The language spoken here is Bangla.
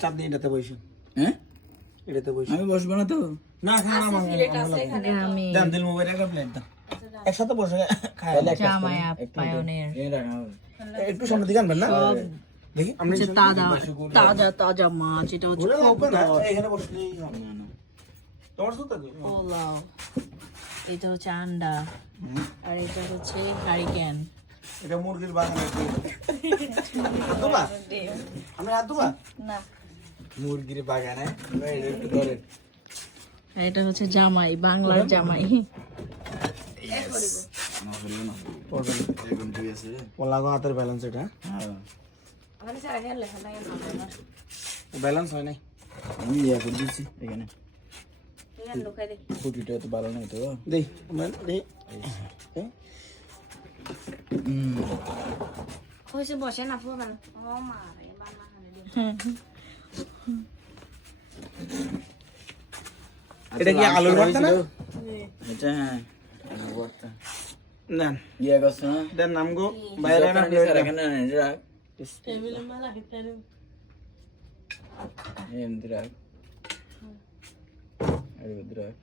চাপ দিয়ে এটাতে বসি। হ্যাঁ এটাতে বসি। আমি বসবো না তো। না খানা আমার আমি দেন দিল মোবাইল একটা প্লেট দাও। একসাথে বসে খায়। জামাই আপ্যায়নের একটু সামনে দিকে আনবেন না? দেখি আমরা হচ্ছে তাজা তাজা তাজা মাছ, এটা হচ্ছে বলে লাগবে না খবর, এখানে বসলেই হবে। তোমার সুতা কই? পোলাও, এটা হচ্ছে আন্ডা, আর এটা হচ্ছে হারিকেন। এটা মুরগির বাগান আছে। আদুবা? আমরা আদুবা? না, মুরগির বাগানে একটু ধরে। এটা হচ্ছে জামাই, বাংলার জামাই। পোলাগো হাতের ব্যালেন্স এটা। ব্যালেন্স হয় নাই। আমি ইয়া করে দিচ্ছি এখানে। ফুটিটা তো ভালো নাই তো। দেই আমরা দেই। হয়েছে বসে না ফুয়াবেন ও মা রে বানা খানে দিও এটা কি আলুর ভর্তা না? এটা হ্যাঁ আলুর ভর্তা। না ইয়া করছ না? দেন নাম গো বাইরে না প্লেট রাখ। এখানে রাখ। টেবিলে মেলা হিতারে এমনি রাখ। আর রাখ।